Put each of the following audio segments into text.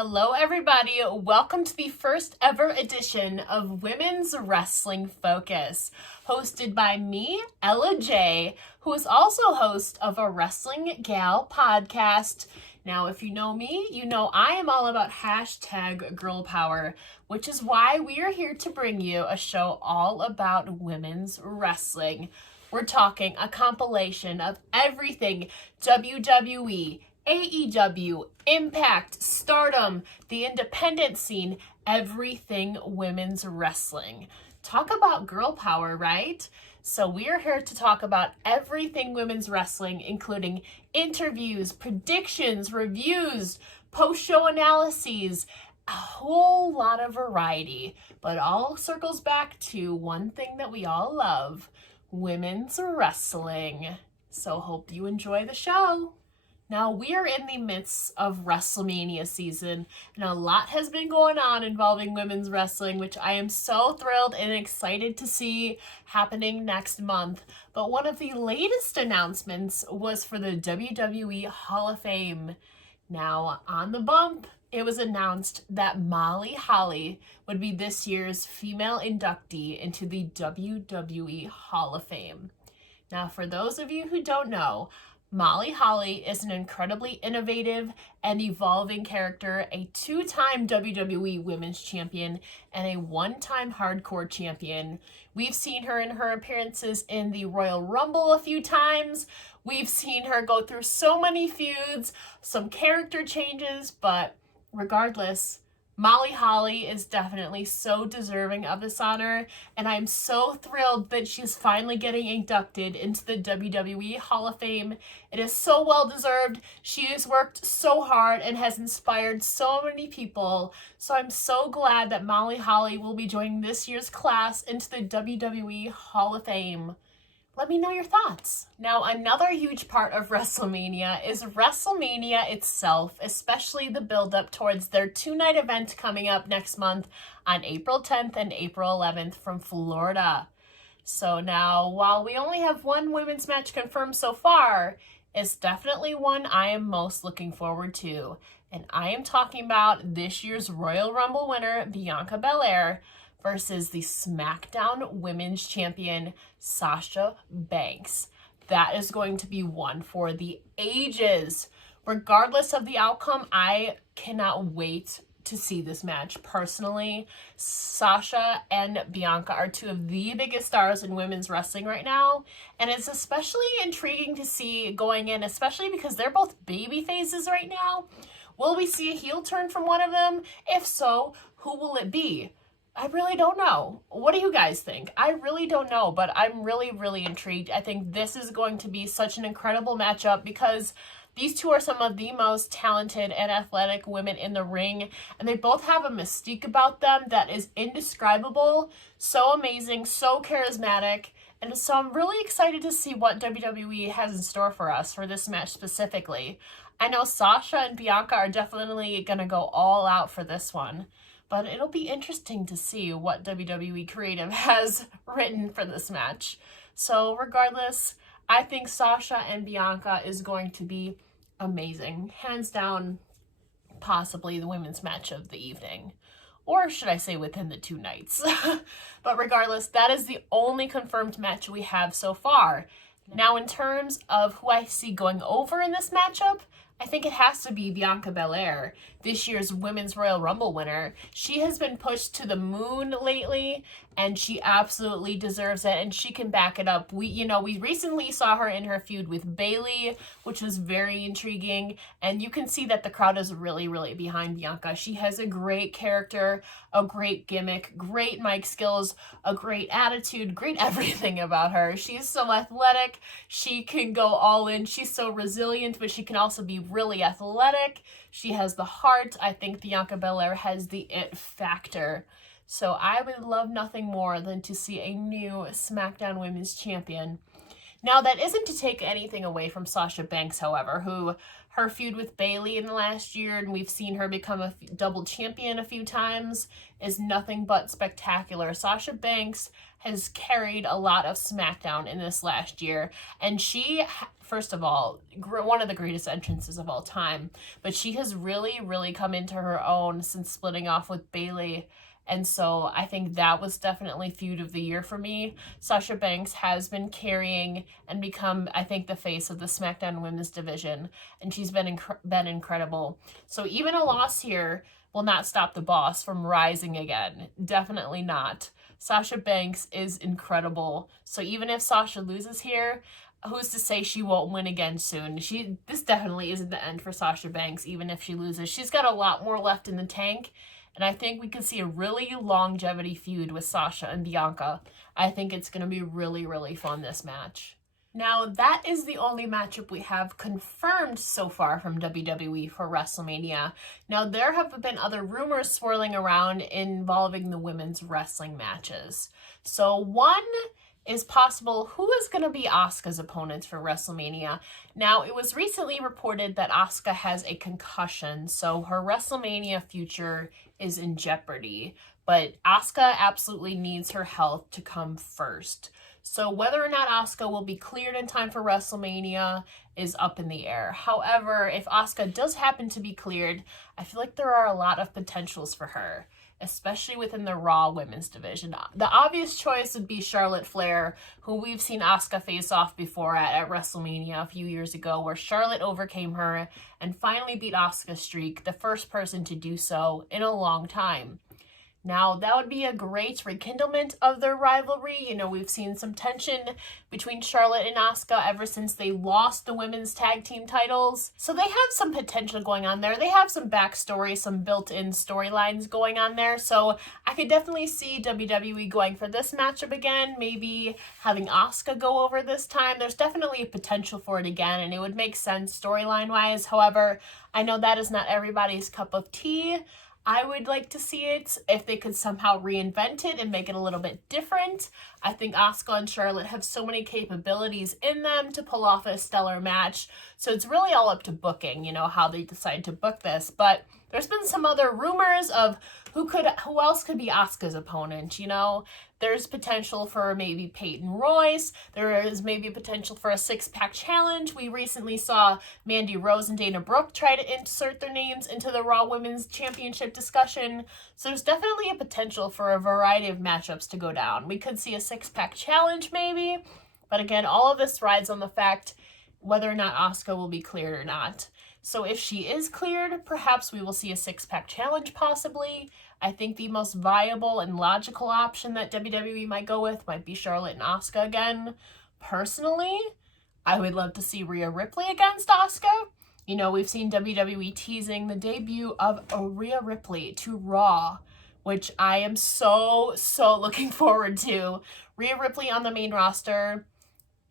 Hello everybody, welcome to the first ever edition of Women's Wrestling Focus, hosted by me, Ella J, who is also host of a Wrestling Gal podcast. Now, if you know me, you know I am all about hashtag girl power, which is why we are here to bring you a show all about women's wrestling. We're talking a compilation of everything WWE, AEW, Impact, Stardom, the independent scene, everything women's wrestling. Talk about girl power, right? So we are here to talk about everything women's wrestling, including interviews, predictions, reviews, post-show analyses, a whole lot of variety. But all circles back to one thing that we all love, women's wrestling. So hope you enjoy the show. Now, we are in the midst of WrestleMania season, and a lot has been going on involving women's wrestling, which I am so thrilled and excited to see happening next month. But one of the latest announcements was for the WWE Hall of Fame. Now, on the bump, it was announced that Molly Holly would be this year's female inductee into the WWE Hall of Fame. Now, for those of you who don't know, Molly Holly is an incredibly innovative and evolving character, a two-time WWE Women's Champion, and a one-time Hardcore Champion. We've seen her in her appearances in the Royal Rumble a few times. We've seen her go through so many feuds, some character changes, but regardless, Molly Holly is definitely so deserving of this honor, and I'm so thrilled that she's finally getting inducted into the WWE Hall of Fame. It is so well deserved. She has worked so hard and has inspired so many people, so I'm so glad that Molly Holly will be joining this year's class into the WWE Hall of Fame. Let me know your thoughts. Now, another huge part of WrestleMania is WrestleMania itself, especially the build-up towards their two-night event coming up next month on April 10th and April 11th from Florida. So now, while we only have one women's match confirmed so far, it's definitely one I am most looking forward to. And I am talking about this year's Royal Rumble winner, Bianca Belair, versus the SmackDown Women's Champion, Sasha Banks. That is going to be one for the ages. Regardless of the outcome, I cannot wait to see this match. Personally, Sasha and Bianca are two of the biggest stars in women's wrestling right now, and it's especially intriguing to see going in, especially because they're both baby faces right now. Will we see a heel turn from one of them? If so, who will it be? I really don't know. What do you guys think? I really don't know, but I'm really intrigued. I think this is going to be such an incredible matchup because these two are some of the most talented and athletic women in the ring, and they both have a mystique about them that is indescribable, so amazing, so charismatic, and so I'm really excited to see what WWE has in store for us for this match specifically. I know Sasha and Bianca are definitely going to go all out for this one. But it'll be interesting to see what WWE Creative has written for this match. So regardless, I think Sasha and Bianca is going to be amazing. Hands down, possibly the women's match of the evening. Or should I say within the two nights. But regardless, that is the only confirmed match we have so far. Now, in terms of who I see going over in this matchup, I think it has to be Bianca Belair, this year's Women's Royal Rumble winner. She has been pushed to the moon lately, and she absolutely deserves it, and she can back it up. We recently saw her in her feud with Bayley, which was very intriguing, and you can see that the crowd is really behind Bianca. She has a great character, a great gimmick, great mic skills, a great attitude, great everything about her. She's so athletic. She can go all in. She's so resilient, but she can also be really athletic. She has the heart. I think Bianca Belair has the it factor. So I would love nothing more than to see a new SmackDown Women's Champion. Now, that isn't to take anything away from Sasha Banks, however, who her feud with Bayley in the last year, and we've seen her become a double champion a few times, is nothing but spectacular. Sasha Banks has carried a lot of SmackDown in this last year, and she, first of all, one of the greatest entrances of all time, but she has really, really come into her own since splitting off with Bayley. And so I think that was definitely feud of the year for me. Sasha Banks has been carrying and become, I think, the face of the SmackDown Women's division, and she's been incredible. So even a loss here will not stop the boss from rising again. Definitely not. Sasha Banks is incredible. So even if Sasha loses here, who's to say she won't win again soon? This definitely isn't the end for Sasha Banks, even if she loses. She's got a lot more left in the tank. And I think we could see a really longevity feud with Sasha and Bianca. I think it's going to be really, really fun, this match. Now, that is the only matchup we have confirmed so far from WWE for WrestleMania. Now, there have been other rumors swirling around involving the women's wrestling matches. So one is possible who is going to be Asuka's opponent for WrestleMania. Now, it was recently reported that Asuka has a concussion, so her WrestleMania future is in jeopardy. But Asuka absolutely needs her health to come first. So whether or not Asuka will be cleared in time for WrestleMania is up in the air. However, if Asuka does happen to be cleared, I feel like there are a lot of potentials for her, especially within the Raw women's division. The obvious choice would be Charlotte Flair, who we've seen Asuka face off before at WrestleMania a few years ago, where Charlotte overcame her and finally beat Asuka's streak, the first person to do so in a long time. Now, that would be a great rekindlement of their rivalry. You know, we've seen some tension between Charlotte and Asuka ever since they lost the women's tag team titles. So they have some potential going on there. They have some backstory, some built-in storylines going on there. So I could definitely see WWE going for this matchup again, maybe having Asuka go over this time. There's definitely a potential for it again, and it would make sense storyline-wise. However, I know that is not everybody's cup of tea. I would like to see it if they could somehow reinvent it and make it a little bit different. I think Asuka and Charlotte have so many capabilities in them to pull off a stellar match. So it's really all up to booking, you know, how they decide to book this. But there's been some other rumors of who else could be Asuka's opponent, you know. There's potential for maybe Peyton Royce. There is maybe potential for a six-pack challenge. We recently saw Mandy Rose and Dana Brooke try to insert their names into the Raw Women's Championship discussion. So there's definitely a potential for a variety of matchups to go down. We could see a six-pack challenge maybe. But again, all of this rides on the fact whether or not Asuka will be cleared or not. So if she is cleared, perhaps we will see a six-pack challenge possibly. I think the most viable and logical option that WWE might go with might be Charlotte and Asuka again. Personally, I would love to see Rhea Ripley against Asuka. You know, we've seen WWE teasing the debut of Rhea Ripley to Raw, which I am so looking forward to. Rhea Ripley on the main roster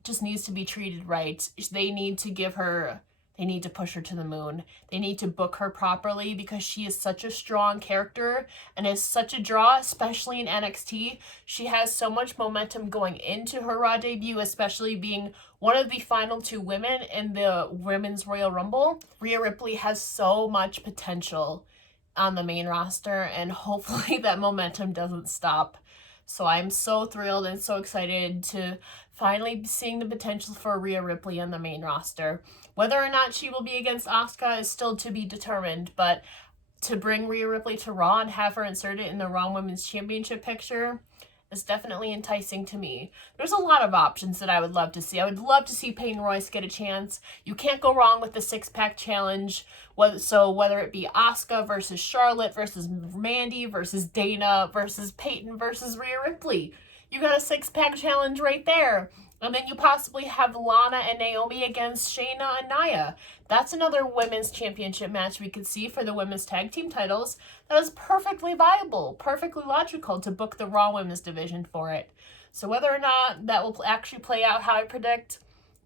just needs to be treated right. They need to push her to the moon. They need to book her properly because she is such a strong character and is such a draw, especially in NXT. She has so much momentum going into her Raw debut, especially being one of the final two women in the Women's Royal Rumble. Rhea Ripley has so much potential on the main roster, and hopefully that momentum doesn't stop. So I'm so thrilled and so excited to finally be seeing the potential for Rhea Ripley on the main roster. Whether or not she will be against Asuka is still to be determined, but to bring Rhea Ripley to Raw and have her inserted in the Raw Women's Championship picture is definitely enticing to me. There's a lot of options that I would love to see. I would love to see Peyton Royce get a chance. You can't go wrong with the six-pack challenge. So whether it be Asuka versus Charlotte versus Mandy versus Dana versus Peyton versus Rhea Ripley, you got a six-pack challenge right there. And then you possibly have Lana and Naomi against Shayna and Nia. That's another women's championship match we could see for the women's tag team titles. That is perfectly viable, perfectly logical to book the Raw women's division for it. So whether or not that will actually play out how I predict,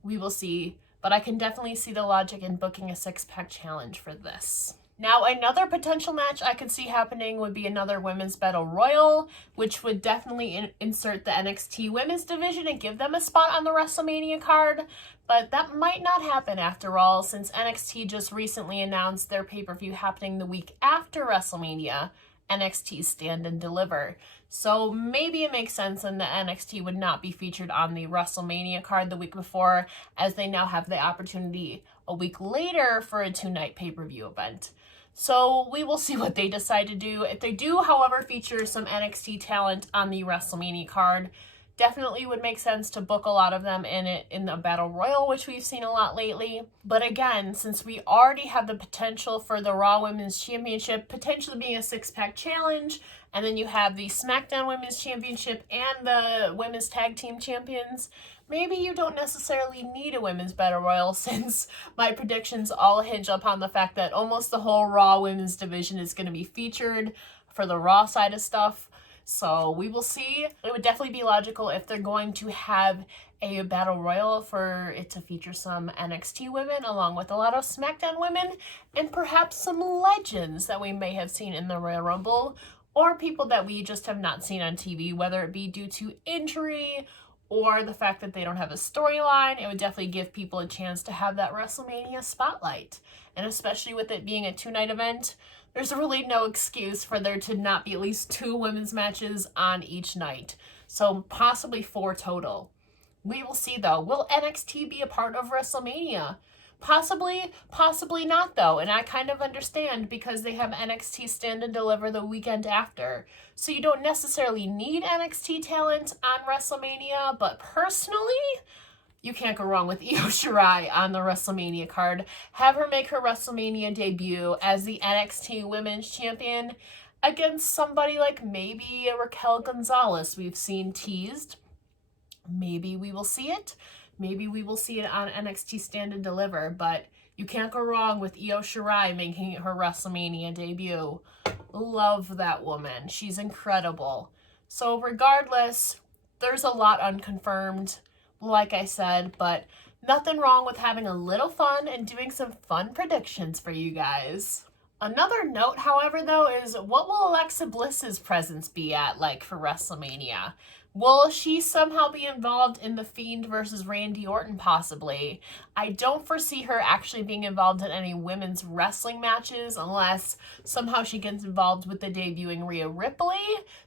we will see. But I can definitely see the logic in booking a six-pack challenge for this. Now, another potential match I could see happening would be another Women's Battle Royal, which would definitely insert the NXT Women's Division and give them a spot on the WrestleMania card. But that might not happen after all, since NXT just recently announced their pay-per-view happening the week after WrestleMania, NXT Stand and Deliver. So maybe it makes sense and the NXT would not be featured on the WrestleMania card the week before, as they now have the opportunity a week later for a 2-night pay-per-view event. So we will see what they decide to do. If they do, however, feature some NXT talent on the WrestleMania card, definitely would make sense to book a lot of them in the Battle Royal, which we've seen a lot lately. But again, since we already have the potential for the Raw Women's Championship potentially being a 6-pack challenge, and then you have the SmackDown Women's Championship and the Women's Tag Team Champions, maybe you don't necessarily need a Women's Battle Royal, since my predictions all hinge upon the fact that almost the whole Raw Women's division is going to be featured for the Raw side of stuff. So we will see. It would definitely be logical if they're going to have a Battle Royal for it to feature some NXT women along with a lot of SmackDown women and perhaps some legends that we may have seen in the Royal Rumble, or people that we just have not seen on TV, whether it be due to injury or the fact that they don't have a storyline. It would definitely give people a chance to have that WrestleMania spotlight. And especially with it being a 2-night event, there's really no excuse for there to not be at least 2 women's matches on each night. So possibly 4 total. We will see though. Will NXT be a part of WrestleMania? Possibly, possibly not though. And I kind of understand, because they have NXT Stand and Deliver the weekend after. So you don't necessarily need NXT talent on WrestleMania, but personally, you can't go wrong with Io Shirai on the WrestleMania card. Have her make her WrestleMania debut as the NXT Women's Champion against somebody like maybe Raquel Gonzalez we've seen teased. Maybe we will see it. Maybe we will see it on NXT Stand and Deliver, but you can't go wrong with Io Shirai making her WrestleMania debut. Love that woman. She's incredible. So regardless, there's a lot unconfirmed, like I said, but nothing wrong with having a little fun and doing some fun predictions for you guys. Another note, however, though, is what will Alexa Bliss's presence be at like for WrestleMania? Will she somehow be involved in The Fiend versus Randy Orton possibly? I don't foresee her actually being involved in any women's wrestling matches unless somehow she gets involved with the debuting Rhea Ripley.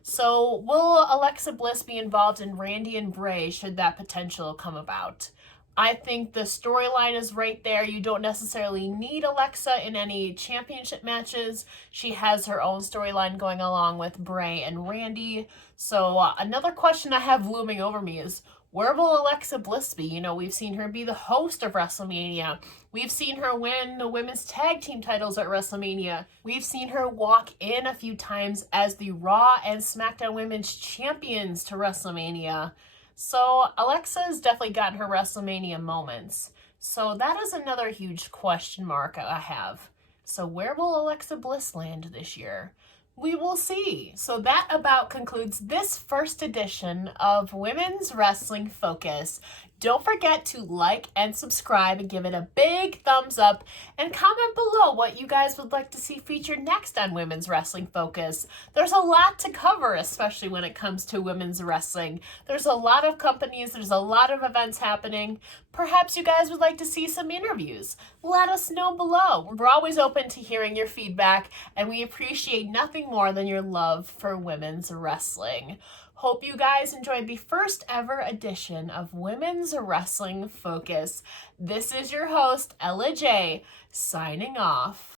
So will Alexa Bliss be involved in Randy and Bray should that potential come about? I think the storyline is right there. You don't necessarily need Alexa in any championship matches. She has her own storyline going along with Bray and Randy. So another question I have looming over me is, where will Alexa Bliss be? You know, we've seen her be the host of WrestleMania. We've seen her win the women's tag team titles at WrestleMania. We've seen her walk in a few times as the Raw and SmackDown Women's Champions to WrestleMania. So Alexa has definitely gotten her WrestleMania moments. So that is another huge question mark I have. So where will Alexa Bliss land this year? We will see. So that about concludes this first edition of Women's Wrestling Focus. Don't forget to like and subscribe and give it a big thumbs up, and comment below what you guys would like to see featured next on Women's Wrestling Focus. There's a lot to cover, especially when it comes to women's wrestling. There's a lot of companies, there's a lot of events happening. Perhaps you guys would like to see some interviews. Let us know below. We're always open to hearing your feedback, and we appreciate nothing more than your love for women's wrestling. Hope you guys enjoyed the first ever edition of Women's Wrestling Focus. This is your host, Ella J, signing off.